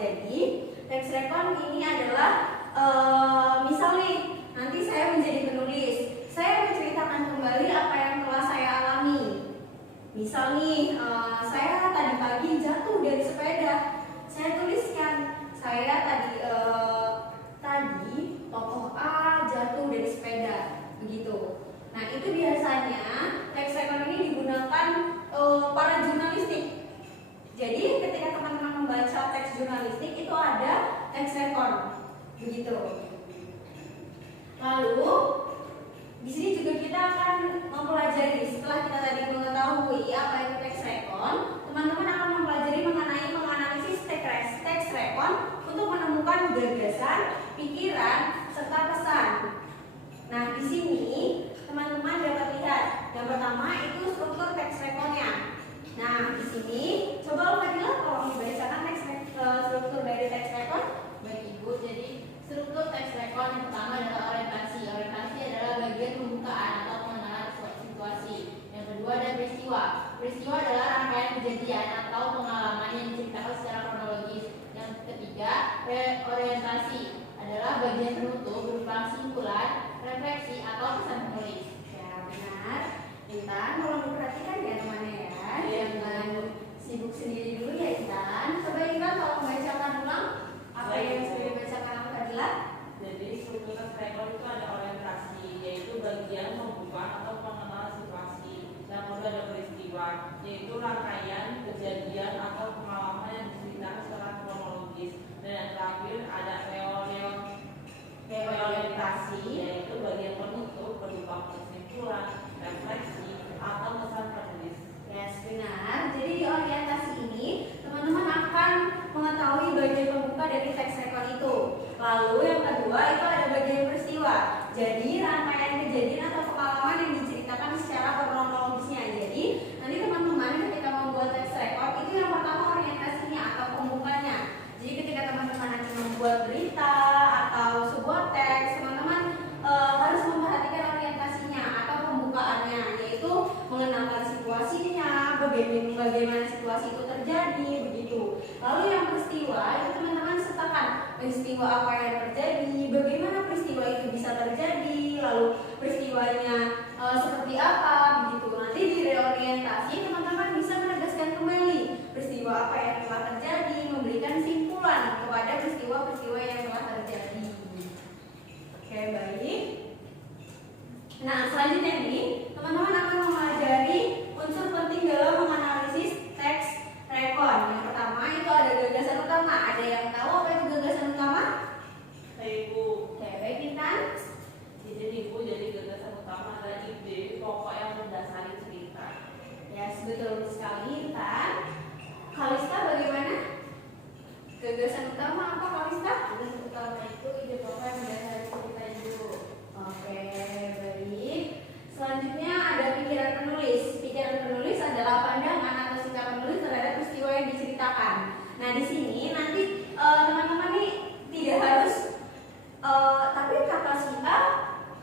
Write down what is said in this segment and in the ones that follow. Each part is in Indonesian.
Jadi teks rekon ini adalah misal nih, nanti saya menjadi penulis, saya menceritakan kembali apa yang telah saya alami. Misal nih, saya tadi pagi jatuh dari sepeda. Saya tuliskan, saya tadi tokoh A jatuh dari sepeda, begitu. Nah, itu biasanya teks rekon ini digunakan para jurnalistik. Jadi ketika teman-teman membaca teks jurnalistik itu ada teks rekon, begitu. Lalu di sini juga kita akan mempelajari, setelah kita tadi mengetahui apa itu teks rekon, teman-teman akan mempelajari mengenai menganalisis teks rekon untuk menemukan gagasan, pikiran, serta pesan. Nah, di sini teman-teman dapat lihat yang pertama itu struktur teks rekonnya. Nah, di sini coba Fadila tolong dibacakan struktur dari teks rekon. Baik Ibu, jadi struktur teks rekon yang pertama adalah orientasi. Orientasi adalah bagian pembukaan atau pengenalan situasi. Yang kedua ada peristiwa. Peristiwa adalah rangkaian kejadian atau pengalaman yang diceritakan secara kronologis. Yang ketiga, orientasi adalah bagian penutup berupa kesimpulan, refleksi atau pesan penulis. Ya, benar. Intan, tolong diperhatikan ya temannya ya. Jangan sibuk sendiri dulu ya Intan. Coba Intan tolong bacakan ulang apa yang sudah dibacakan oleh Fadila. Jadi struktur teks rekon itu ada orientasi, yaitu bagian membuka atau mengenal situasi. Yang kedua ada peristiwa, yaitu rangkaian kejadian atau pengalaman yang diceritakan secara kronologis. Dan yang terakhir ada reorientasi, yaitu bagian penutup berupa kesimpulan, refleksi atau pesan penulis. Yes, benar. Jadi di orientasi ini teman-teman akan mengetahui bagian pembuka dari teks rekon itu. Lalu yang kedua itu ada bagian peristiwa. Jadi rangkaian kejadian atau pengalaman yang diceritakan secara kronologisnya. Jadi nanti teman-teman ketika membuat teks rekon itu yang pertama orientasinya atau pembukanya. Jadi ketika teman-teman nanti membuat berita atau sebuah teks, teman-teman harus memperhatikan orientasinya atau pembukaannya, yaitu mengenalkan situasinya, bagaimana situasi itu terjadi, begitu. Lalu yang peristiwa itu teman-teman sertakan peristiwa apa yang terjadi, bagaimana peristiwa itu bisa terjadi, lalu peristiwanya seperti apa, begitu. Nanti di reorientasi teman-teman bisa menegaskan kembali peristiwa apa yang telah terjadi, memberikan simpulan kepada peristiwa-peristiwa yang telah terjadi. Oke, baik. Nah, selanjutnya nih, teman-teman akan mempelajari unsur penting dalam menganalisis teks rekon. Yang pertama itu ada gagasan utama. Ada yang tahu apa itu gagasan utama? Ibu, Cewek Intan. jadi gagasan utama adalah ide pokok yang mendasari cerita. Yes, betul sekali Intan. Kalista bagaimana? Gagasan utama apa Kalista? Gagasan utama itu ide pokok yang mendasari cerita Ibu. Oke, baik. Selanjutnya ada pikiran penulis. Pikiran penulis adalah pandangan atau sikap penulis terhadap peristiwa yang diceritakan. Nah, di sini nanti teman-teman nih tidak harus tapi kata si A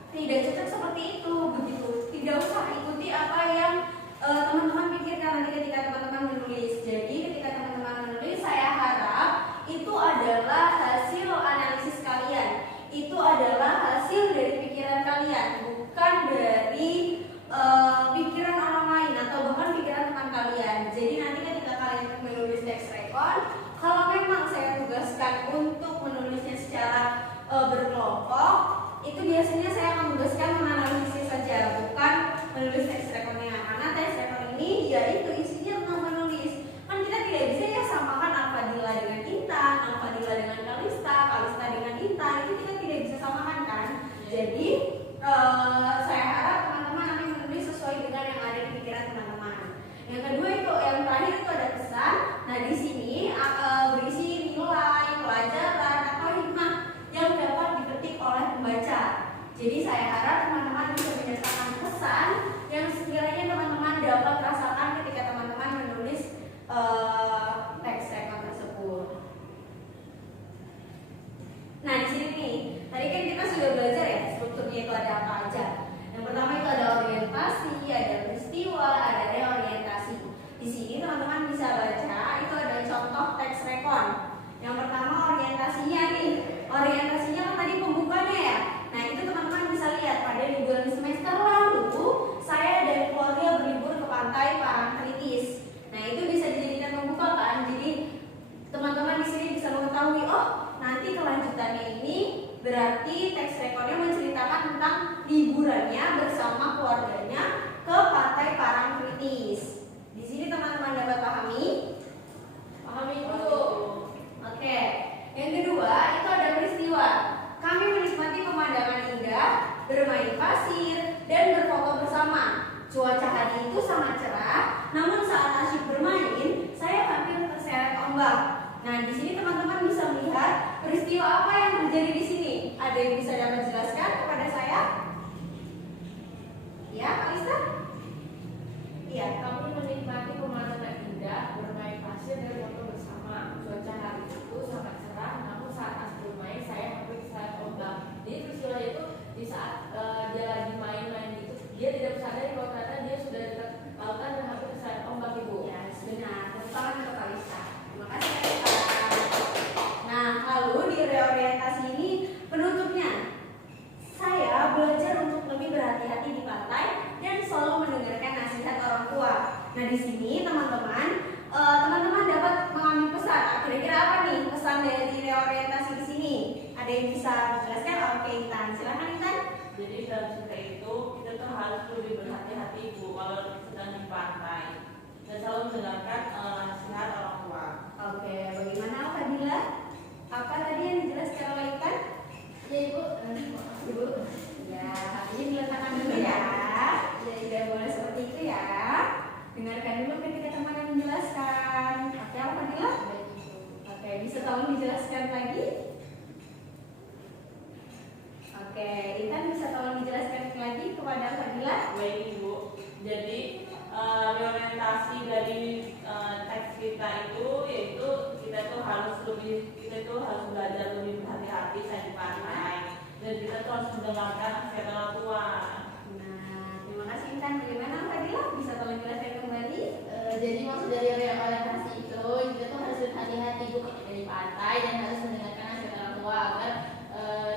tidak cocok seperti itu, begitu. Tidak usah ikuti apa yang teman-teman pikirkan nanti ketika teman-teman menulis. Jadi ketika teman-teman menulis, saya harap itu adalah hasil analisis kalian. Itu adalah hasil dari pikiran kalian, bukan dari pikiran orang lain atau bahkan pikiran teman kalian. Jadi nanti ketika kalian menulis teks rekon, kalau memang saya tugaskan untuk menulisnya secara berkelompok, itu biasanya saya akan tugaskan menganalisis saja, bukan menulis teks rekonnya. Karena teks rekon ini yaitu isinya tentang menulis. Kan kita tidak bisa ya samakan Al-Fadila dengan Intan, Al-Fadila dengan Kalista, Kalista dengan Intan, itu kita tidak bisa samakan kan. Jadi saya harap teman-teman nanti menulis sesuai dengan yang ada di pikiran teman-teman. Yang kedua itu, yang terakhir itu ada pesan. Nah, di sini berisi nilai, pelajaran atau hikmah yang dapat dipetik oleh pembaca. Jadi saya harap teman-teman bisa menyertakan pesan yang sekiranya teman-teman dapat rasakan ketika teman-teman menulis teks rekon tersebut. Nah, di sini nih, tadi kan kita sudah belajar ya strukturnya itu ada apa aja. Yang pertama itu ada orientasi, ada peristiwa, ada reorientasi. Di sini teman-teman bisa baca itu ada Berarti teks rekornya menceritakan tentang liburannya bersama keluarganya ke Pantai Parangtritis. Di sini teman-teman dapat pahami? Pahami Bu. Oke. Yang kedua itu ada peristiwa. Kami menikmati pemandangan indah, bermain pasir, dan berfoto bersama. Cuaca hari itu sangat cerah, namun saat asyik bermain, saya hampir terseret ombak. Nah, di sini teman-teman bisa melihat peristiwa apa yang terjadi di sini. Ada yang bisa dapat jelaskan kepada saya? Ya, Kalista? Iya. Kami menikmati pemandangan indah, bermain pasir dan foto bersama. Cuaca hari itu sangat cerah, namun saat asik bermain saya hampir terseret ombak. Jadi peristiwa itu di saat dia lagi main-main gitu, dia tidak sadari kalau ternyata dia sudah dekat lautan dan hampir terseret ombak Ibu. Ya, benar. Tepuk tangan untuk Kalista. Terima kasih, Kalista. Nah, lalu di reorientasi ini penutupnya, saya belajar untuk lebih berhati-hati di pantai dan selalu mendengarkan nasihat orang tua. Nah, di sini teman-teman dapat mengambil pesan. Kira-kira apa nih pesan dari reorientasi di sini? Ada yang bisa menjelaskan? Oke, Intan. Silakan, Intan. Jadi dalam cerita itu kita tuh harus lebih berhati-hati Bu kalau sedang di pantai dan selalu mendengarkan nasihat orang tua. Oke, bagaimana Fadila? Apa tadi yang dijelaskan oleh Intan? Ya Ibu. Ibu, ya, ini diletakkan dulu ya. Ya, tidak boleh seperti itu ya. Dengarkan dulu ketika teman yang menjelaskan. Oke, apa Fadila? Oke, bisa tolong dijelaskan lagi? Oke, Intan bisa tolong dijelaskan lagi kepada Fadila? Baik Ibu. Jadi reorientasi dari teks kita itu yaitu kita tuh harus belajar lebih berhati-hati saat di pantai dan kita tuh harus mendengarkan nasihat orang tua. Nah, terima kasih Intan. Bagaimana Fadila? Bisa tolong jelaskan kembali? Jadi maksud dari reorientasi itu kita tuh harus berhati-hati Bu ketika di pantai dan harus mendengarkan nasihat orang tua agar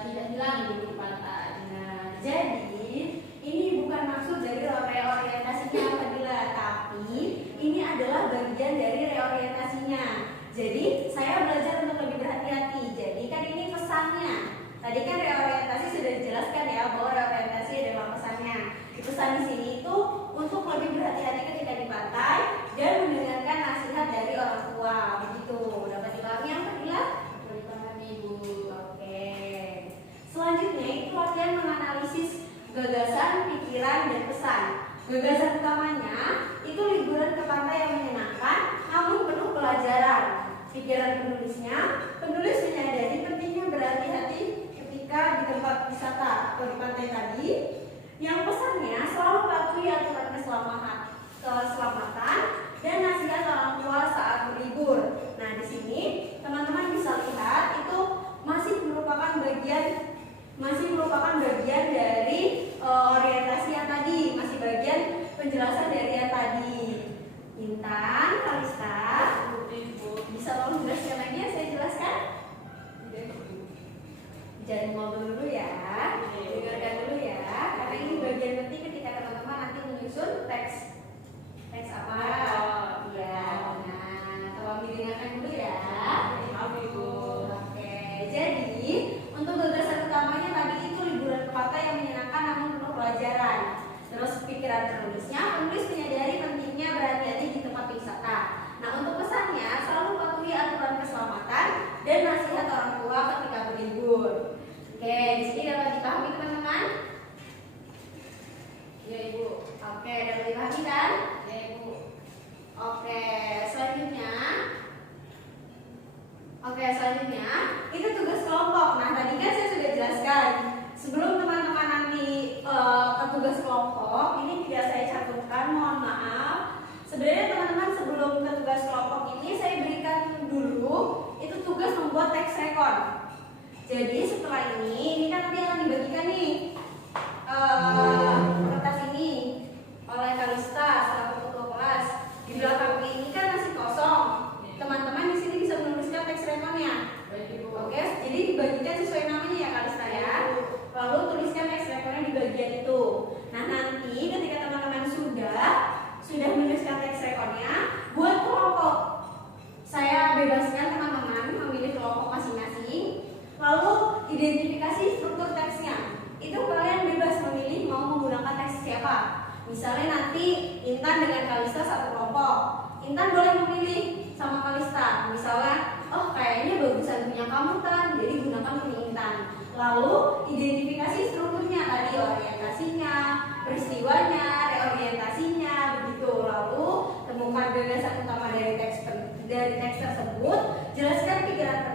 tidak hilang Ibu di pantai. Nah, jadi ini bukan maksud dari reorientasinya Fadila, tapi ini adalah bagian dari reorientasinya. Jadi saya belajar untuk lebih berhati-hati. Jadi kan ini pesannya. Tadi kan reorientasi sudah dijelaskan ya bahwa reorientasi adalah pesannya. Pesan di sini itu untuk lebih berhati-hati ketika di pantai dan mendengarkan nasihat dari orang tua. Begitu. Dapat dipahami yang Fadila? Dapat dipahami Ibu. Oke. Selanjutnya itu latihan menganalisis gagasan, pikiran, dan pesan. Gagasan utamanya itu liburan ke pantai yang menyenangkan namun penuh pelajaran. Pikiran penulis menyadari pentingnya berhati-hati ketika di tempat wisata atau di pantai tadi. Yang pesannya selalu patuhi aturan keselamatan dan nasihat orang tua saat berlibur. Nah, di sini teman-teman bisa lihat itu masih merupakan bagian dari orientasi yang tadi, masih bagian penjelasan dari yang tadi. Intan, Kalista, bisa tolong jelaskan lagi ya, saya jelaskan. Jangan ngobrol dulu ya, dengarkan dulu ya, karena ini bagian penting ketika teman-teman nanti menyusun teks apa. Ya, nah, tolong didengarkan dulu ya. Oke, jadi untuk gagasan utamanya tadi itu liburan ke pantai yang menyenangkan namun penuh pelajaran. Terus pikiran penulis menyadari pentingnya berhati-hati di tempat wisata. Nah, untuk pesannya selalu patuhi aturan keselamatan dan nasihat orang tua ketika berlibur. Oke, di sini dapat dipahami teman-teman? Ya Ibu. Oke, dapat dipahami kan? Ya Ibu. Oke, selanjutnya itu tugas kelompok. Nah, tadi kan saya sudah jelaskan. Sebelum teman-teman nanti ke tugas kelompok, ini tidak saya cantumkan, mohon maaf. Sebenarnya teman-teman sebelum ke tugas kelompok ini saya berikan dulu itu tugas membuat teks rekon. Jadi setelah ini kan nanti akan dibagikan nih kertas ini oleh Kalista selaku ketua kelas. Di belakang ini kan masih kosong. Teman-teman di sini bisa menuliskan teks rekonnya. Oke, jadi dibagikan sesuai namanya ya Kalista ya. Lalu tuliskan teks rekonnya di bagian itu. Nah, nanti ketika teman-teman sudah menuliskan teks rekonnya, buat kelompok. Saya bebaskan teman-teman memilih kelompok masing-masing. Lalu identifikasi Misalnya nanti Intan dengan Kalista satu kelompok. Intan boleh memilih sama Kalista. Misalnya, oh kayaknya bagusan punya kamu Tan, jadi gunakan punya Intan. Lalu identifikasi strukturnya tadi, orientasinya, peristiwanya, reorientasinya, begitu. Lalu temukan gagasan utama dari teks tersebut, jelaskan pikiran